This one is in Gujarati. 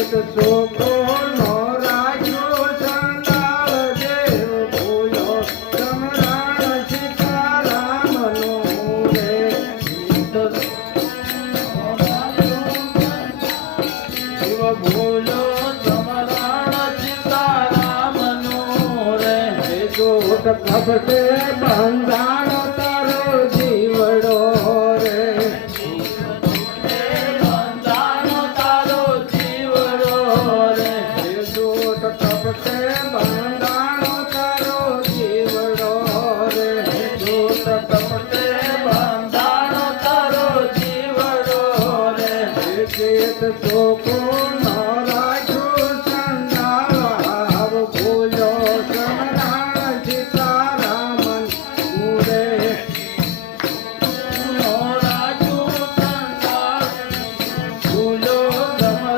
ચિત ચોખ્ખો નો રાખ્યો ચંડાળ દેવ ભૂલ્યો સમરાણ સીતારામનો રે ચિત શિવ ભૂલ્યો સમરાણ સીતારામનો રે જોત કપટે બંધા